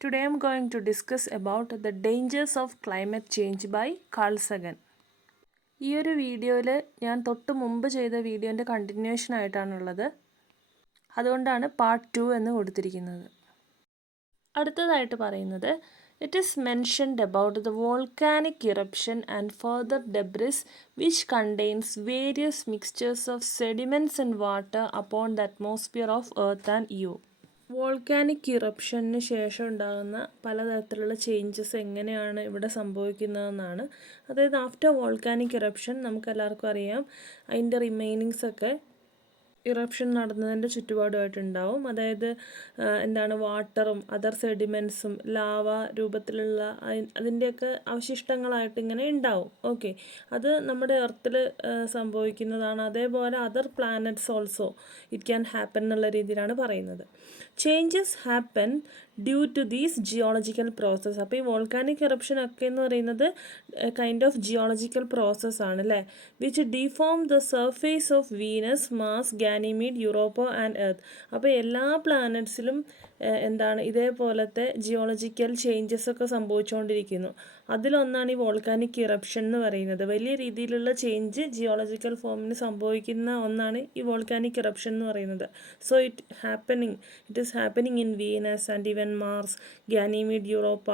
Today I am going to discuss about the dangers of climate change by Carl Sagan. ഈ ഒരു വീഡിയോയിൽ ഞാൻ തൊട്ട് മുമ്പ് ചെയ്ത വീഡിയോൻ്റെ കണ്ടിന്യൂഷൻ ആയിട്ടാണുള്ളത്. അതുകൊണ്ടാണ് പാർട്ട് 2 എന്ന് കൊടുത്തിരിക്കുന്നത്. അടുത്തതായിട്ട് പറയുന്നത് it is mentioned about the volcanic eruption and further debris which contains various mixtures of sediments and water upon the atmosphere of Earth and EU. Volcanic ഇറപ്ഷന് ശേഷം ഉണ്ടാകുന്ന പലതരത്തിലുള്ള ചേഞ്ചസ് എങ്ങനെയാണ് ഇവിടെ സംഭവിക്കുന്നതെന്നാണ്. അതായത് ആഫ്റ്റർ വോൾക്കാനിക് ഇറപ്ഷൻ നമുക്കെല്ലാവർക്കും അറിയാം അതിൻ്റെ റിമൈനിങ്സ് ഒക്കെ ഇറപ്ഷൻ നടന്നതിൻ്റെ ചുറ്റുപാടുമായിട്ടുണ്ടാവും. അതായത് വാട്ടറും അതർ സെഡിമെൻസും ലാവ രൂപത്തിലുള്ള അതിൻ്റെയൊക്കെ അവശിഷ്ടങ്ങളായിട്ട് ഇങ്ങനെ ഉണ്ടാവും. ഓക്കെ, അത് നമ്മുടെ എർത്തിൽ സംഭവിക്കുന്നതാണ്. അതേപോലെ other planets also it can happen എന്നുള്ള രീതിയിലാണ് പറയുന്നത്. Changes happen due to these geological process. അപ്പോൾ ഈ വോൾക്കാനിക് ഇറപ്ഷൻ ഒക്കെ എന്ന് പറയുന്നത് കൈൻഡ് ഓഫ് ജിയോളജിക്കൽ പ്രോസസ്സാണ് അല്ലേ. Which deform the surface of Venus, Mars, Ganymede, Europa and Earth. അപ്പോൾ എല്ലാ പ്ലാനറ്റ്സിലും ഇതേപോലത്തെ ജിയോളജിക്കൽ ചേഞ്ചസ് ഒക്കെ സംഭവിച്ചുകൊണ്ടിരിക്കുന്നു. അതിലൊന്നാണ് ഈ വോൾക്കാനിക് ഇറപ്ഷൻ എന്ന് പറയുന്നത്. വലിയ രീതിയിലുള്ള ചേഞ്ച് ജിയോളജിക്കൽ ഫോമിന് സംഭവിക്കുന്ന ഒന്നാണ് ഈ വോൾക്കാനിക് ഇറപ്ഷൻ എന്ന് പറയുന്നത്. So it is happening in Venus and even Mars, Ganymede, Europa.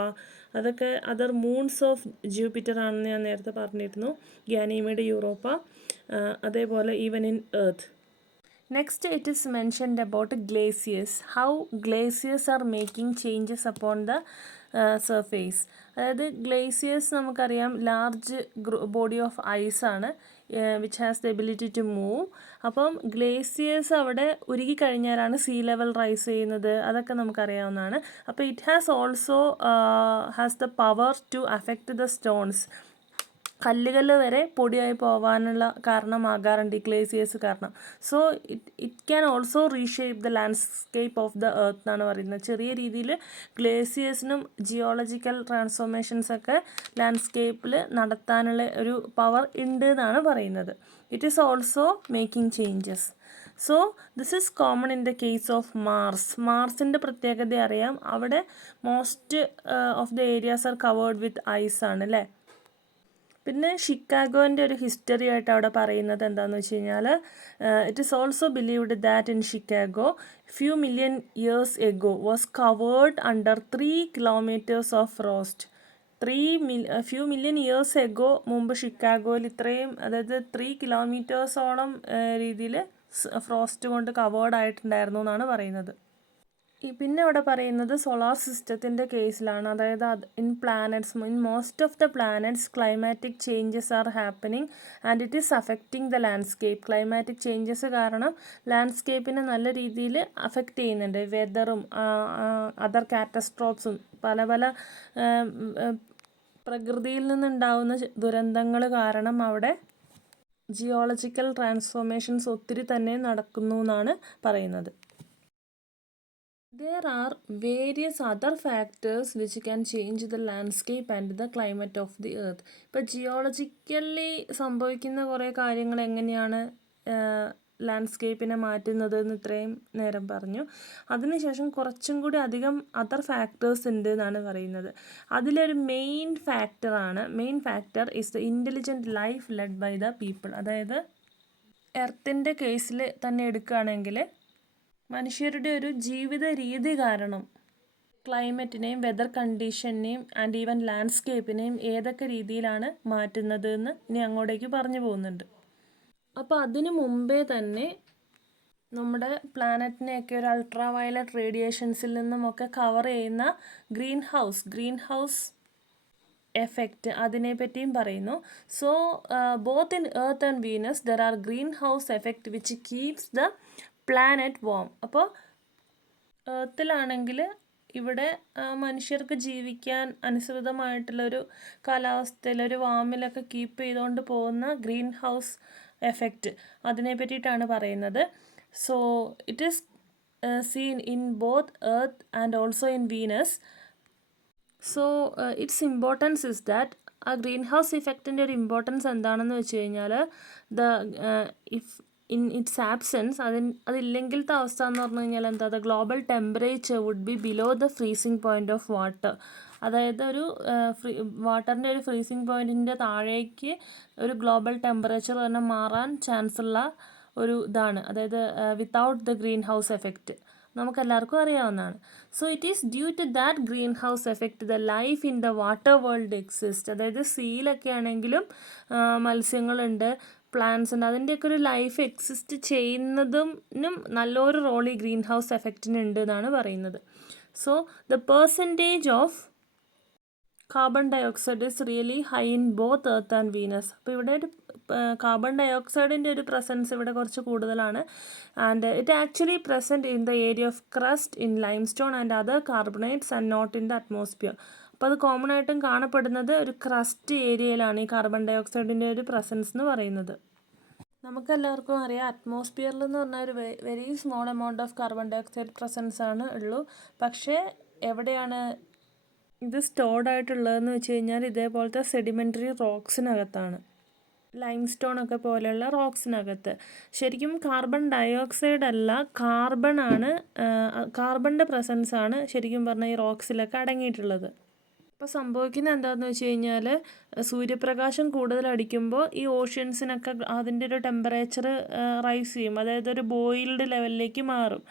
അതൊക്കെ അതർ മൂൺസ് ഓഫ് ജൂപ്പിറ്റർ ആണെന്ന് ഞാൻ നേരത്തെ പറഞ്ഞിരുന്നു. ഗാനിമീഡ്, യൂറോപ്പ, അതേപോലെ even in Earth. Next, it is mentioned about glaciers, how glaciers are making changes upon the surface. അതായത് glaciers നമുക്കറിയാം large body of ice ആണ് which has the ability to move. അപ്പം glaciers അവിടെ ഉരുകി കഴിഞ്ഞാലാണ് see level rice ചെയ്യുന്നത്. അതൊക്കെ നമുക്കറിയാവുന്നതാണ്. അപ്പോൾ it has also has the power to affect the stones. കല്ലുകൾ വരെ പൊടിയായി പോകാനുള്ള കാരണമാകാറുണ്ട് ഈ ഗ്ലേസിയേഴ്സ് കാരണം. So it can also reshape the landscape of the Earth എന്നാണ് പറയുന്നത്. ചെറിയ രീതിയിൽ ഗ്ലേസിയേഴ്സിനും ജിയോളജിക്കൽ ട്രാൻസ്ഫോർമേഷൻസൊക്കെ ലാൻഡ്സ്കേപ്പിൽ നടത്താനുള്ള ഒരു പവർ ഉണ്ട് എന്നാണ് പറയുന്നത്. It is also making changes. So this is common in the case of Mars. മാർസിൻ്റെ പ്രത്യേകത അറിയാം. അവിടെ most of the areas are covered with ice ആണ് അല്ലേ. പിന്നെ ഷിക്കാഗോൻ്റെ ഒരു ഹിസ്റ്ററി ആയിട്ട് അവിടെ പറയുന്നത് എന്താണെന്ന് വെച്ച് കഴിഞ്ഞാൽ it is also believed that in Chicago few million years ago was covered under 3 kilometers of frost. Few million years ago മുമ്പ് ഷിക്കാഗോയിൽ ഇത്രയും, അതായത് 3 kilometers രീതിയിൽ ഫ്രോസ്റ്റ് കൊണ്ട് കവേർഡ് ആയിട്ടുണ്ടായിരുന്നു എന്നാണ് പറയുന്നത്. പിന്നെ ഇവിടെ പറയുന്നത് സോളാർ സിസ്റ്റത്തിൻ്റെ കേസിലാണ്. അതായത് in most of the planets climatic changes are happening and it is affecting the landscape. Climatic changes കാരണം ലാൻഡ്സ്കേപ്പിനെ നല്ല രീതിയിൽ അഫക്റ്റ് ചെയ്യുന്നുണ്ട്. വെതറും അതർ കാറ്റസ്ട്രോഫ്സും പല പ്രകൃതിയിൽ നിന്നുണ്ടാവുന്ന ദുരന്തങ്ങൾ കാരണം അവിടെ ജിയോളജിക്കൽ ട്രാൻസ്ഫോർമേഷൻസ് ഒത്തിരി തന്നെ നടക്കുന്നു എന്നാണ് പറയുന്നത്. There are various other factors which can change the landscape and the climate of the earth. ഇപ്പോൾ ജിയോളജിക്കലി സംഭവിക്കുന്ന കുറേ കാര്യങ്ങൾ എങ്ങനെയാണ് ലാൻഡ്സ്കേപ്പിനെ മാറ്റുന്നത് എന്ന് ഇത്രയും നേരം പറഞ്ഞു. അതിനുശേഷം കുറച്ചും കൂടി അധികം അതർ ഫാക്ടേഴ്സ് ഉണ്ട് എന്നാണ് പറയുന്നത്. അതിലൊരു main factor is the intelligent life led by the people. അതായത് എർത്തിൻ്റെ കേസിൽ തന്നെ എടുക്കുകയാണെങ്കിൽ മനുഷ്യരുടെ ഒരു ജീവിത രീതി കാരണം ക്ലൈമറ്റിനെയും വെതർ കണ്ടീഷനെയും ആൻഡ് ഈവൻ ലാൻഡ്സ്കേപ്പിനെയും ഏതൊക്കെ രീതിയിലാണ് മാറ്റുന്നത് എന്ന് ഇനി അങ്ങോട്ടേക്ക് പറഞ്ഞു പോകുന്നുണ്ട്. അപ്പോൾ അതിനു മുമ്പേ തന്നെ നമ്മുടെ പ്ലാനറ്റിനെയൊക്കെ ഒരു അൾട്രാ വയലറ്റ് റേഡിയേഷൻസിൽ നിന്നുമൊക്കെ കവർ ചെയ്യുന്ന ഗ്രീൻ ഹൗസ് എഫക്റ്റ്, അതിനെപ്പറ്റിയും പറയുന്നു. So both in Earth and Venus there are green house effect which keeps the planet warm. അപ്പോൾ എർത്തിലാണെങ്കിൽ ഇവിടെ മനുഷ്യർക്ക് ജീവിക്കാൻ അനുസൃതമായിട്ടുള്ളൊരു കാലാവസ്ഥയിൽ ഒരു വാമിലൊക്കെ കീപ്പ് ചെയ്തുകൊണ്ട് പോകുന്ന ഗ്രീൻ ഹൗസ് എഫക്റ്റ്, അതിനെ പറ്റിയിട്ടാണ് പറയുന്നത്. So it is seen in both earth and also in Venus. So its importance is that ആ ഗ്രീൻ ഹൗസ് ഇഫക്റ്റിൻ്റെ ഒരു ഇമ്പോർട്ടൻസ് എന്താണെന്ന് വെച്ച് കഴിഞ്ഞാൽ ഇഫ് ഇൻ ഇറ്റ്സ് ആബ്സെൻസ് അതില്ലെങ്കിലത്തെ അവസ്ഥ എന്ന് പറഞ്ഞു കഴിഞ്ഞാൽ എന്താ, the global temperature would be below the freezing point of water. അതായത് ഒരു വാട്ടറിൻ്റെ ഒരു ഫ്രീസിങ് പോയിൻറ്റിൻ്റെ താഴേക്ക് ഒരു ഗ്ലോബൽ ടെമ്പറേച്ചർ തന്നെ മാറാൻ ചാൻസ് ഉള്ള ഒരു ഇതാണ്, അതായത് without the green house effect, നമുക്കെല്ലാവർക്കും അറിയാവുന്നതാണ്. So it is due to that green house effect the life in the water world exist. അതായത് സീയിലൊക്കെ ആണെങ്കിലും മത്സ്യങ്ങളുണ്ട്, പ്ലാന്റ്സ് ഉണ്ട്, അതിൻ്റെയൊക്കെ ഒരു ലൈഫ് എക്സിസ്റ്റ് ചെയ്യുന്നതിനും നല്ലൊരു റോൾ ഈ ഗ്രീൻ ഹൗസ് എഫക്റ്റിന് ഉണ്ട് എന്നാണ് പറയുന്നത്. So the percentage of carbon dioxide is really high in both earth and Venus. അപ്പോൾ ഇവിടെ ഒരു കാർബൺ ഡൈ ഓക്സൈഡിൻ്റെ ഒരു പ്രസൻസ് ഇവിടെ കുറച്ച് കൂടുതലാണ്. And it actually present in the area of crust in limestone and other carbonates and not in the atmosphere. അപ്പോൾ അത് കോമൺ ആയിട്ടും കാണപ്പെടുന്നത് ഒരു ക്രസ്റ്റ് ഏരിയയിലാണ് ഈ കാർബൺ ഡൈ ഓക്സൈഡിൻ്റെ ഒരു പ്രസൻസ് എന്ന് പറയുന്നത്. നമുക്കെല്ലാവർക്കും അറിയാം അറ്റ്മോസ്ഫിയറിൽ എന്ന് പറഞ്ഞാൽ ഒരു very small amount of carbon dioxide presence ആണ് ഉള്ളൂ. പക്ഷേ എവിടെയാണ് ഇത് സ്റ്റോർഡ് ആയിട്ടുള്ളതെന്ന് വെച്ച് കഴിഞ്ഞാൽ ഇതേപോലത്തെ സെഡിമെൻ്ററി റോക്സിനകത്താണ്, ലൈംസ്റ്റോൺ ഒക്കെ പോലെയുള്ള റോക്സിനകത്ത്. ശരിക്കും കാർബൺ ഡൈ ഓക്സൈഡ് അല്ല, കാർബണിൻ്റെ പ്രസൻസ് ആണ് ശരിക്കും പറഞ്ഞാൽ ഈ റോക്സിലൊക്കെ അടങ്ങിയിട്ടുള്ളത്. അപ്പോൾ സംഭവിക്കുന്നത് എന്താണെന്ന് വെച്ച് കഴിഞ്ഞാൽ സൂര്യപ്രകാശം കൂടുതൽ അടിക്കുമ്പോൾ ഈ ഓഷ്യൻസിനൊക്കെ അതിൻ്റെ ഒരു ടെമ്പറേച്ചർ റൈസ് ചെയ്യും, അതായത് ഒരു ബോയിൽഡ് ലെവലിലേക്ക് മാറും.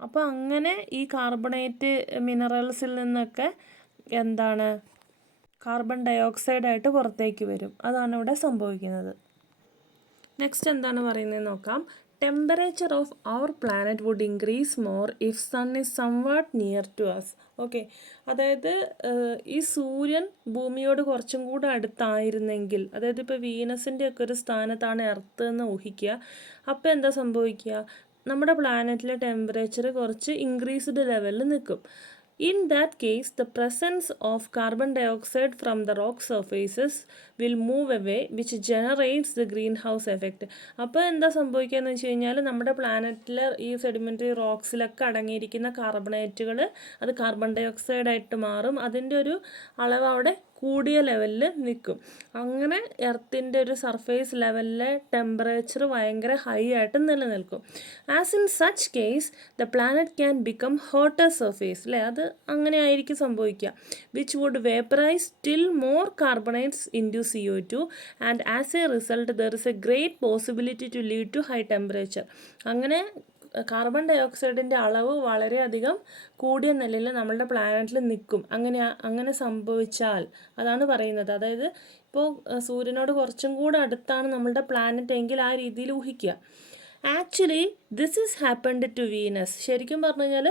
അപ്പോൾ അങ്ങനെ ഈ കാർബണേറ്റ് മിനറൽസിൽ നിന്നൊക്കെ എന്താണ് കാർബൺ ഡൈ ഓക്സൈഡായിട്ട് പുറത്തേക്ക് വരും. അതാണ് ഇവിടെ സംഭവിക്കുന്നത്. നെക്സ്റ്റ് എന്താണ് പറയുന്നത് നോക്കാം. Temperature of our planet would increase more if sun is somewhat near to us. Okay, അതായത് ഈ സൂര്യൻ ഭൂമിയോട് കുറച്ചും കൂടെ അടുത്തായിരുന്നെങ്കിൽ, അതായത് ഇപ്പോൾ വീനസിൻ്റെ ഒക്കെ ഒരു സ്ഥാനത്താണ് എർത്ത് എന്ന് ഊഹിക്കുക. അപ്പോൾ എന്താ സംഭവിക്കുക, നമ്മുടെ പ്ലാനറ്റിലെ ടെമ്പറേച്ചർ കുറച്ച് ഇൻക്രീസ്ഡ് ലെവലിൽ നിൽക്കും. In that case, the presence of carbon dioxide from the rock surfaces will move away, which generates the greenhouse effect. അപ്പോൾ എന്താ സംഭവിക്കുക എന്ന് വെച്ച് കഴിഞ്ഞാൽ നമ്മുടെ പ്ലാനറ്റിലെ ഈ സെഡിമെൻ്ററി റോക്സിലൊക്കെ അടങ്ങിയിരിക്കുന്ന കാർബണേറ്റുകൾ അത് കാർബൺ ഡൈ ഓക്സൈഡായിട്ട് മാറും. അതിൻ്റെ ഒരു അളവ് അവിടെ കൂടിയ ലെവലിൽ നിൽക്കും. അങ്ങനെ എർത്തിൻ്റെ ഒരു സർഫേസ് ലെവലിലെ ടെമ്പറേച്ചർ ഭയങ്കര ഹൈ ആയിട്ട് നിലനിൽക്കും. As in such case the planet can become hotter surface, അല്ലേ, അത് അങ്ങനെ ആയിരിക്കും സംഭവിക്കുക. Which would vaporize still more carbonates in to CO2 and as a result there is a great possibility to lead to high temperature. അങ്ങനെ carbon ഡൈ ഓക്സൈഡിൻ്റെ അളവ് വളരെയധികം കൂടിയ നിലയിൽ നമ്മളുടെ പ്ലാനറ്റിൽ നിൽക്കും. അങ്ങനെ സംഭവിച്ചാൽ അതാണ് പറയുന്നത്. അതായത് ഇപ്പോൾ സൂര്യനോട് കുറച്ചും കൂടെ അടുത്താണ് നമ്മളുടെ പ്ലാനറ്റ് എങ്കിൽ ആ രീതിയിൽ ഊഹിക്കുക. Actually this is happened to Venus. ശരിക്കും പറഞ്ഞു കഴിഞ്ഞാൽ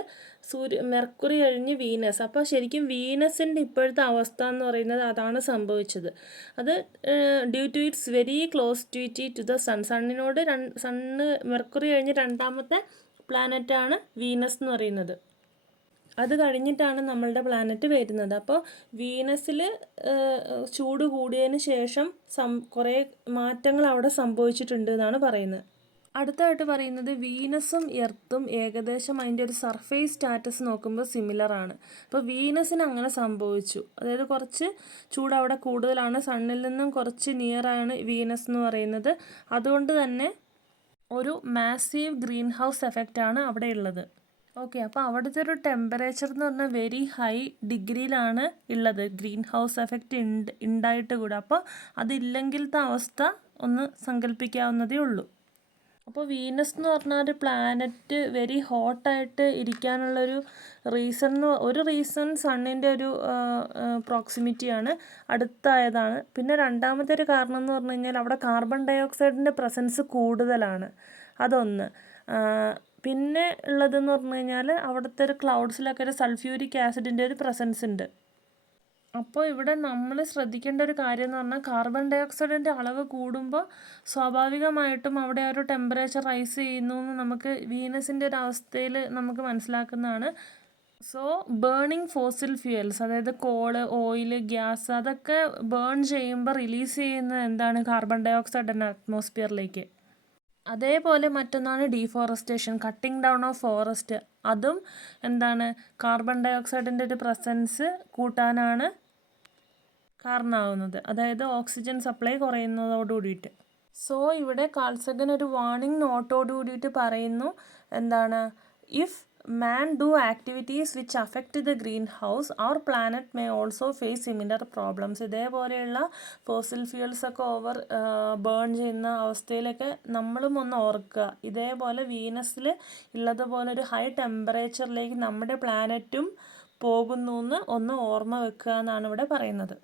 മെർക്കുറി കഴിഞ്ഞ് വീനസ്. അപ്പോൾ ശരിക്കും വീനസിൻ്റെ ഇപ്പോഴത്തെ അവസ്ഥ എന്ന് പറയുന്നത് അതാണ് സംഭവിച്ചത്. അത് due to its very closity to the sun. Sun Mercury കഴിഞ്ഞ് രണ്ടാമത്തെ പ്ലാനറ്റാണ് വീനസ് എന്ന് പറയുന്നത്. അത് കഴിഞ്ഞിട്ടാണ് നമ്മളുടെ പ്ലാനറ്റ് വരുന്നത്. അപ്പോൾ വീനസിൽ ചൂട് കൂടിയതിന് ശേഷം കുറേ മാറ്റങ്ങൾ അവിടെ സംഭവിച്ചിട്ടുണ്ട് എന്നാണ് പറയുന്നത്. അടുത്തായിട്ട് പറയുന്നത് വീനസും എർത്തും ഏകദേശം അതിൻ്റെ ഒരു സർഫേസ് സ്റ്റാറ്റസ് നോക്കുമ്പോൾ സിമിലർ ആണ്. അപ്പോൾ വീനസിന് അങ്ങനെ സംഭവിച്ചു, അതായത് കുറച്ച് ചൂട് അവിടെ കൂടുതലാണ്, സണ്ണിൽ നിന്നും കുറച്ച് നിയറാണ് വീനസ് എന്ന് പറയുന്നത്. അതുകൊണ്ട് തന്നെ ഒരു മാസീവ് ഗ്രീൻ ഹൗസ് എഫക്റ്റാണ് അവിടെ ഉള്ളത്. ഓക്കെ, അപ്പോൾ അവിടുത്തെ ഒരു ടെമ്പറേച്ചർ എന്ന് പറഞ്ഞാൽ വെരി ഹൈ ഡിഗ്രിയിലാണ് ഉള്ളത്, ഗ്രീൻ ഹൗസ് എഫക്റ്റ് ഉണ്ടായിട്ട് കൂടെ. അപ്പോൾ അതില്ലെങ്കിലത്തെ അവസ്ഥ ഒന്ന് സങ്കല്പിക്കാവുന്നതേ ഉള്ളൂ. അപ്പോൾ വീനസ് എന്ന് പറഞ്ഞാൽ ഒരു പ്ലാനറ്റ് വെരി ഹോട്ടായിട്ട് ഇരിക്കാനുള്ളൊരു റീസൺ സണ്ണിൻ്റെ ഒരു പ്രോക്സിമിറ്റിയാണ്, അടുത്തായതാണ്. പിന്നെ രണ്ടാമത്തെ ഒരു കാരണം എന്ന് പറഞ്ഞു കഴിഞ്ഞാൽ അവിടെ കാർബൺ ഡൈ ഓക്സൈഡിൻ്റെ പ്രസൻസ് കൂടുതലാണ്, അതൊന്ന്. പിന്നെ ഉള്ളതെന്ന് പറഞ്ഞു കഴിഞ്ഞാൽ അവിടുത്തെ ഒരു ക്ലൗഡ്സിലൊക്കെ ഒരു സൾഫ്യൂരിക് ആസിഡിൻ്റെ ഒരു പ്രസൻസ് ഉണ്ട്. അപ്പോൾ ഇവിടെ നമ്മൾ ശ്രദ്ധിക്കേണ്ട ഒരു കാര്യം എന്ന് പറഞ്ഞാൽ കാർബൺ ഡൈ ഓക്സൈഡിൻ്റെ അളവ് കൂടുമ്പോൾ സ്വാഭാവികമായിട്ടും അവിടെ ഒരു ടെമ്പറേച്ചർ റൈസ് ചെയ്യുന്നു എന്ന് നമുക്ക് വീനസിൻ്റെ ഒരു അവസ്ഥയിൽ നമുക്ക് മനസ്സിലാക്കുന്നതാണ്. സോ ബേണിംഗ് ഫോസിൽ ഫ്യൂവൽസ്, അതായത് കോള്, ഓയിൽ, ഗ്യാസ്, അതൊക്കെ ബേൺ ചെയ്യുമ്പോൾ റിലീസ് ചെയ്യുന്നത് എന്താണ്, കാർബൺ ഡൈ ഓക്സൈഡ് ആണ് അറ്റ്മോസ്ഫിയറിലേക്ക്. അതേപോലെ മറ്റൊന്നാണ് deforestation, cutting down of forest. അതും എന്താണ്, കാർബൺ ഡൈ ഓക്സൈഡിൻ്റെ ഒരു പ്രസൻസ് കൂട്ടാനാണ് കാരണമാകുന്നത്, അതായത് ഓക്സിജൻ സപ്ലൈ കുറയുന്നതോട് കൂടിയിട്ട്. സോ ഇവിടെ കാൾ സഗൻ ഒരു വാർണിംഗ് നോട്ടോട് കൂടിയിട്ട് പറയുന്നു എന്താണ്, if man do activities which affect the greenhouse, our planet may also face similar problems. ഇതേപോലെയുള്ള ഫോസിൽ ഫ്യൂൽസ് ഒക്കെ ബേൺ ചെയ്യുന്ന അവസ്ഥയിലൊക്കെ നമ്മളും ഒന്ന് ഓർക്കുക. ഇതേപോലെ വീനസിൽ ഉള്ളതുപോലെ ഒരു ഹൈ ടെമ്പറേച്ചറിലേക്ക് നമ്മുടെ പ്ലാനറ്റും പോകുന്നു എന്ന് ഒന്ന് ഓർമ്മ വെക്കുക എന്നാണ് ഇവിടെ പറയുന്നത്.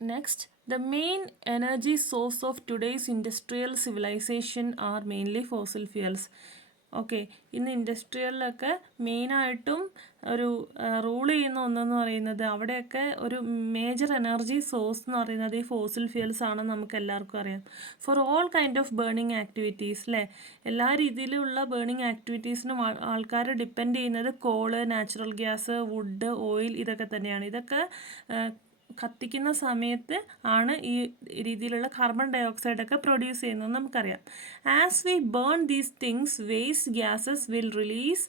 Next, the main energy source of today's industrial civilization are mainly fossil fuels. Okay, ഇന്ന് ഇൻഡസ്ട്രിയലിലൊക്കെ മെയിനായിട്ടും ഒരു റൂൾ ചെയ്യുന്ന ഒന്നെന്ന് പറയുന്നത്, അവിടെയൊക്കെ ഒരു മേജർ എനർജി സോഴ്സ് എന്ന് പറയുന്നത് ഈ ഫോസിൽ ഫ്യൂൽസ് ആണെന്ന് നമുക്ക് എല്ലാവർക്കും അറിയാം. For all kind of burning activities അല്ലേ, എല്ലാ രീതിയിലുള്ള ബേണിംഗ് ആക്ടിവിറ്റീസിനും ആൾക്കാർ ഡിപ്പെൻഡ് ചെയ്യുന്നത് coal, natural gas, wood, oil ഇതൊക്കെ തന്നെയാണ്. ഇതൊക്കെ കത്തിക്കുന്ന സമയത്ത് ആണ് ഈ രീതിയിലുള്ള കാർബൺ ഡൈ ഓക്സൈഡ് ഒക്കെ പ്രൊഡ്യൂസ് ചെയ്യുന്നത് നമുക്കറിയാം. As we burn these things, waste gases will release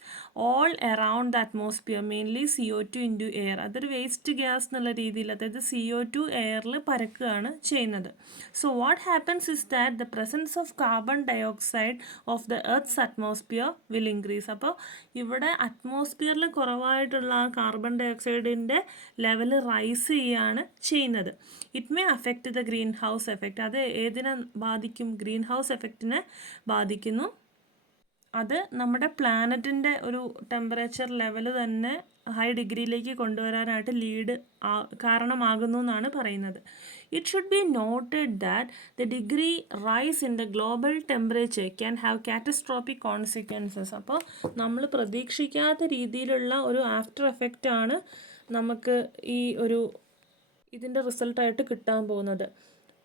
all around the atmosphere, mainly CO2 into air. അതൊരു വേസ്റ്റ് ഗ്യാസ് എന്നുള്ള രീതിയിൽ, അതായത് CO2 എയറിൽ പരക്കുകയാണ് ചെയ്യുന്നത്. So what happens is that the presence of carbon dioxide of the earth's atmosphere will increase. അപ്പോൾ ഇവിടെ അറ്റ്മോസ്ഫിയറിൽ കുറവായിട്ടുള്ള ആ കാർബൺ ഡൈ ഓക്സൈഡിൻ്റെ ലെവൽ റൈസ് ചെയ്യുകയാണ് ചെയ്യുന്നത്. It may affect the green house effect. അത് ഏതിനെ ബാധിക്കും? ഗ്രീൻ ഹൗസ് എഫക്റ്റിനെ ബാധിക്കുന്നു. അത് നമ്മുടെ പ്ലാനറ്റിൻ്റെ ഒരു ടെമ്പറേച്ചർ ലെവൽ തന്നെ ഹൈ ഡിഗ്രിയിലേക്ക് കൊണ്ടുവരാനായിട്ട് കാരണമാകുന്നു എന്നാണ് പറയുന്നത്. It should be noted that the degree rise in the global temperature can have catastrophic consequences. അപ്പോൾ നമ്മൾ പ്രതീക്ഷിക്കാത്ത രീതിയിലുള്ള ഒരു ആഫ്റ്റർ എഫക്റ്റ് ആണ് നമുക്ക് ഇതിൻ്റെ റിസൾട്ടായിട്ട് കിട്ടാൻ പോകുന്നത്.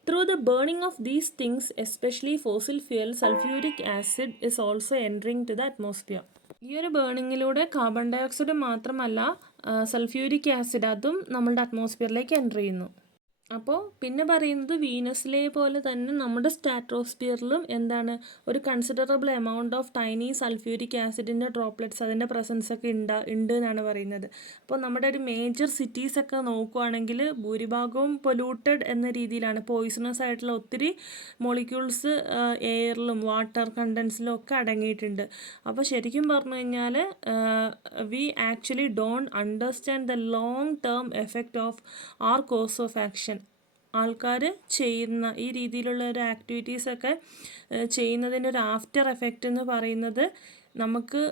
Through the burning of these things, especially fossil fuel, sulphuric acid is also entering to the atmosphere. ഈ ഒരു ബേണിങ്ങിലൂടെ കാർബൺ ഡൈ ഓക്സൈഡ് മാത്രമല്ല സൾഫ്യൂരിക് ആസിഡ് അതും നമ്മളുടെ അറ്റ്മോസ്ഫിയറിലേക്ക് എൻ്റർ ചെയ്യുന്നു. അപ്പോൾ പിന്നെ പറയുന്നത് വീനസിലെ പോലെ തന്നെ നമ്മുടെ സ്ട്രാറ്റോസ്ഫിയറിലും എന്താണ്, ഒരു considerable amount of tiny sulphuric ആസിഡിൻ്റെ ഡ്രോപ്ലെറ്റ്സ്, അതിൻ്റെ പ്രസൻസ് ഒക്കെ ഉണ്ട് എന്നാണ് പറയുന്നത്. അപ്പോൾ നമ്മുടെ ഒരു മേജർ സിറ്റീസൊക്കെ നോക്കുകയാണെങ്കിൽ ഭൂരിഭാഗവും പൊല്യൂട്ടഡ് എന്ന രീതിയിലാണ്, പോയിസണസ് ആയിട്ടുള്ള ഒത്തിരി മോളിക്യൂൾസ് എയറിലും വാട്ടർ കണ്ടൻസിലും ഒക്കെ അടങ്ങിയിട്ടുണ്ട്. അപ്പോൾ ശരിക്കും പറഞ്ഞു കഴിഞ്ഞാൽ we actually don't understand the long term effect of our course of action. ആൾക്കാർ ചെയ്യുന്ന ഈ രീതിയിലുള്ള ഒരു ആക്ടിവിറ്റീസൊക്കെ ചെയ്യുന്നതിൻ്റെ ഒരു ആഫ്റ്റർ എഫക്റ്റ് എന്ന് പറയുന്നത് നമുക്ക്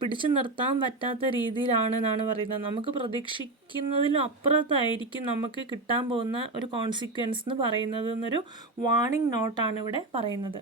പിടിച്ചു നിർത്താൻ പറ്റാത്ത രീതിയിലാണെന്നാണ് പറയുന്നത്. നമുക്ക് പ്രതീക്ഷിക്കുന്നതിലും അപ്പുറത്തായിരിക്കും നമുക്ക് കിട്ടാൻ പോകുന്ന ഒരു കോൺസിക്വൻസ് എന്ന് പറയുന്നത് എന്നൊരു വാർണിംഗ് നോട്ടാണ് ഇവിടെ പറയുന്നത്.